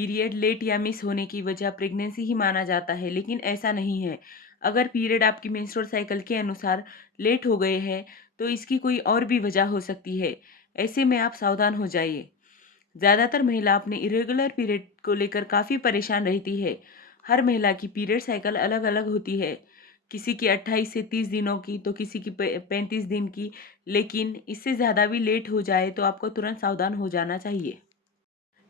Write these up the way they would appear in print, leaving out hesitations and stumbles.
Period late या miss होने की वजह प्रेगनेंसी ही माना जाता है, लेकिन ऐसा नहीं है। अगर पीरियड आपकी मेंस्ट्रुअल साइकिल के अनुसार लेट हो गए हैं, तो इसकी कोई और भी वजह हो सकती है। ऐसे में आप सावधान हो जाइए। ज़्यादातर महिला अपने इरेगुलर पीरियड को लेकर काफ़ी परेशान रहती है। हर महिला की पीरियड साइकिल अलग-अलग होती है। किसी की 28 से 30 दिनों की, तो किसी की 35 दिन की, लेकिन इससे ज़्यादा भी लेट हो जाए तो आपको तुरंत सावधान हो जाना चाहिए।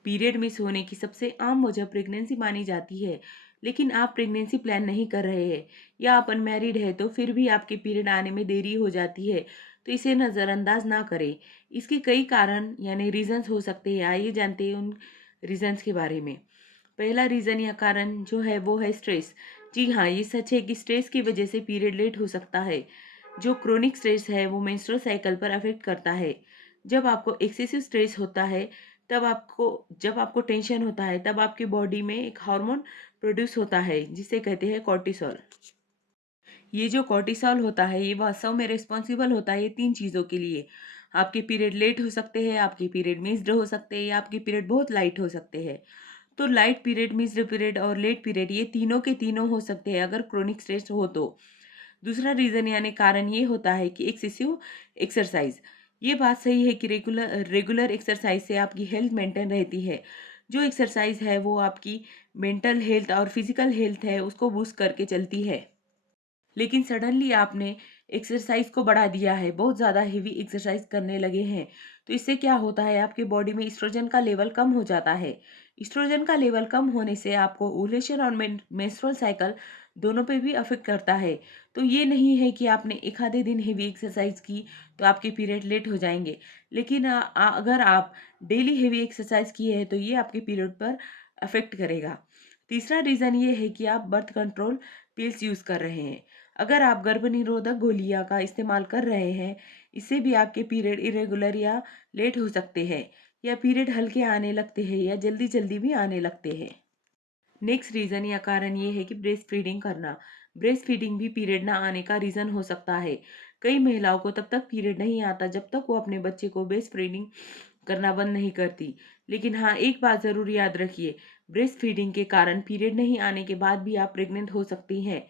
पीरियड मिस होने की सबसे आम वजह प्रेगनेंसी मानी जाती है, लेकिन आप प्रेगनेंसी प्लान नहीं कर रहे हैं या आप अनमैरिड है तो फिर भी आपके पीरियड आने में देरी हो जाती है, तो इसे नज़रअंदाज ना करें। इसके कई कारण यानी रीजंस हो सकते हैं। आइए जानते हैं उन रीजंस के बारे में। पहला रीज़न या कारण जो है वो है स्ट्रेस। जी हाँ, ये सच है कि स्ट्रेस की वजह से पीरियड लेट हो सकता है। जो क्रोनिक स्ट्रेस है वो मेंस्ट्रुअल साइकिल पर अफेक्ट करता है। जब आपको एक्सेसिव स्ट्रेस होता है, जब आपको टेंशन होता है, तब आपकी बॉडी में एक हार्मोन प्रोड्यूस होता है जिसे कहते हैं कॉर्टिसोल। ये जो कॉर्टिसोल होता है ये वास्तव में रिस्पॉन्सिबल होता है ये 3 चीज़ों के लिए। आपके पीरियड लेट हो सकते हैं, आपके पीरियड मिस्ड हो सकते हैं या आपके पीरियड बहुत लाइट हो सकते हैं। तो लाइट पीरियड, मिस्ड पीरियड और लेट पीरियड ये तीनों के तीनों हो सकते हैं अगर क्रोनिक स्ट्रेस हो तो। दूसरा रीज़न यानी कारण ये होता है कि एक्सेसिव एक्सरसाइज। ये बात सही है कि रेगुलर रेगुलर एक्सरसाइज से आपकी हेल्थ मेंटेन रहती है। जो एक्सरसाइज है वो आपकी मेंटल हेल्थ और फिजिकल हेल्थ है उसको बूस्ट करके चलती है। लेकिन सडनली आपने एक्सरसाइज को बढ़ा दिया है, बहुत ज़्यादा हेवी एक्सरसाइज करने लगे हैं, तो इससे क्या होता है आपके बॉडी में एस्ट्रोजन का लेवल कम हो जाता है। एस्ट्रोजन का लेवल कम होने से आपको ओव्यूलेशन और मेंस्ट्रुअल साइकिल दोनों पे भी अफेक्ट करता है। तो ये नहीं है कि आपने एक आधे दिन हेवी एक्सरसाइज की तो आपके पीरियड लेट हो जाएंगे, लेकिन अगर आप डेली हेवी एक्सरसाइज किए हैं तो ये आपके पीरियड पर अफेक्ट करेगा। तीसरा रीज़न ये है कि आप बर्थ कंट्रोल पिल्स यूज़ कर रहे हैं। अगर आप गर्भनिरोधक गोलियां का इस्तेमाल कर रहे हैं, इससे भी आपके पीरियड इरेगुलर या लेट हो सकते हैं, या पीरियड हल्के आने लगते हैं या जल्दी जल्दी भी आने लगते हैं। नेक्स्ट रीज़न या कारण ये है कि ब्रेस्ट फीडिंग करना। ब्रेस्ट फीडिंग भी पीरियड ना आने का रीज़न हो सकता है। कई महिलाओं को तब तक पीरियड नहीं आता जब तक वो अपने बच्चे को ब्रेस्ट फीडिंग करना बंद नहीं करती। लेकिन हाँ, एक बात ज़रूर याद रखिए, ब्रेस्ट फीडिंग के कारण पीरियड नहीं आने के बाद भी आप प्रेग्नेंट हो सकती हैं।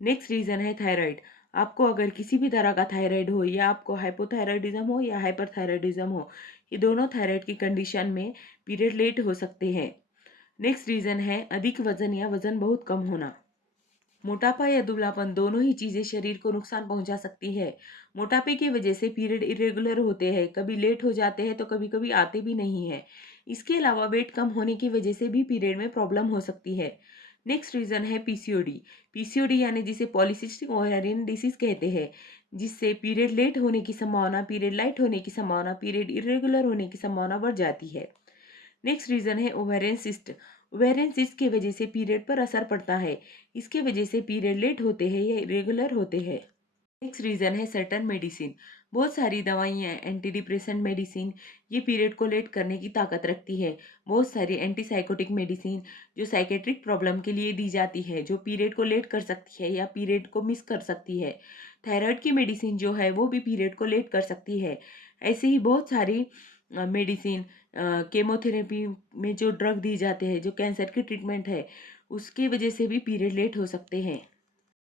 नेक्स्ट रीज़न है थायराइड। आपको अगर किसी भी तरह का थायराइड हो या आपको हाइपोथायराइडिज्म हो या हाइपरथायराइडिज्म हो, ये दोनों थायराइड की कंडीशन में पीरियड लेट हो सकते हैं। नेक्स्ट रीज़न है अधिक वजन या वजन बहुत कम होना। मोटापा या दुबलापन दोनों ही चीज़ें शरीर को नुकसान पहुंचा सकती है। मोटापे की वजह से पीरियड इरेगुलर होते हैं, कभी लेट हो जाते हैं तो कभी कभी आते भी नहीं है। इसके अलावा वेट कम होने की वजह से भी पीरियड में प्रॉब्लम हो सकती है। नेक्स्ट रीज़न है पीसीओडी। पीसीओडी यानी जिसे पॉलीसिस्टिक ओवेरियन डिसीज कहते हैं, जिससे पीरियड लेट होने की संभावना, पीरियड लाइट होने की संभावना, पीरियड इरेगुलर होने की संभावना बढ़ जाती है। नेक्स्ट रीज़न है ओवेरियन सिस्ट। ओवेरियन सिस्ट की वजह से पीरियड पर असर पड़ता है। इसके वजह से पीरियड लेट होते हैं या इरेगुलर होते हैं। नेक्स्ट रीज़न है सर्टन मेडिसिन। बहुत सारी दवाइयाँ, एंटी डिप्रेसेंट मेडिसिन ये पीरियड को लेट करने की ताकत रखती है। बहुत सारी एंटीसाइकोटिक मेडिसिन जो साइकेट्रिक प्रॉब्लम के लिए दी जाती है, जो पीरियड को लेट कर सकती है या पीरियड को मिस कर सकती है। थायराइड की मेडिसिन जो है वो भी पीरियड को लेट कर सकती है। ऐसे ही बहुत सारी मेडिसिन, केमोथेरेपी में जो ड्रग दी जाते हैं, जो कैंसर की ट्रीटमेंट है, उसकी वजह से भी पीरियड लेट हो सकते हैं।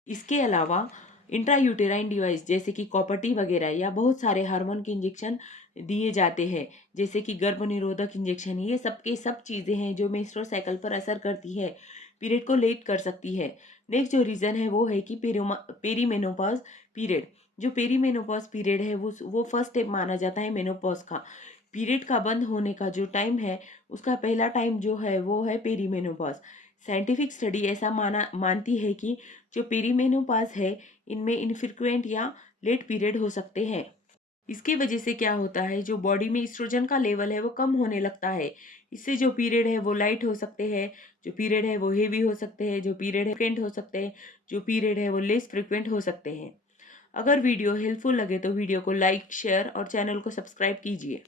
इसके अलावा इंट्रायूटेराइन डिवाइस जैसे कि कॉपर टी वगैरह या बहुत सारे हार्मोन के इंजेक्शन दिए जाते हैं, जैसे कि गर्भ निरोधक इंजेक्शन, ये सब के सब चीज़ें हैं जो मेंस्ट्रुअल साइकिल पर असर करती है, पीरियड को लेट कर सकती है। नेक्स्ट जो रीज़न है वो है कि पेरीमेनोपॉज पीरियड। जो पेरीमेनोपॉज पीरियड है वो फर्स्ट स्टेप माना जाता है मेनोपॉज का। पीरियड का बंद होने का जो टाइम है उसका पहला टाइम जो है वो है पेरीमेनोपॉज। साइंटिफिक स्टडी ऐसा मानती है कि जो पेरीमेनोपॉज है इनमें इनफ्रीक्वेंट या लेट पीरियड हो सकते हैं। इसकी वजह से क्या होता है, जो बॉडी में एस्ट्रोजन का लेवल है वो कम होने लगता है। इससे जो पीरियड है वो लाइट हो सकते हैं, जो पीरियड है वो हेवी हो सकते हैं, जो पीरियड है फ्रिक्वेंट हो सकते हैं, जो पीरियड है वो लेस फ्रिक्वेंट हो सकते हैं। अगर वीडियो हेल्पफुल लगे तो वीडियो को लाइक, शेयर और चैनल को सब्सक्राइब कीजिए।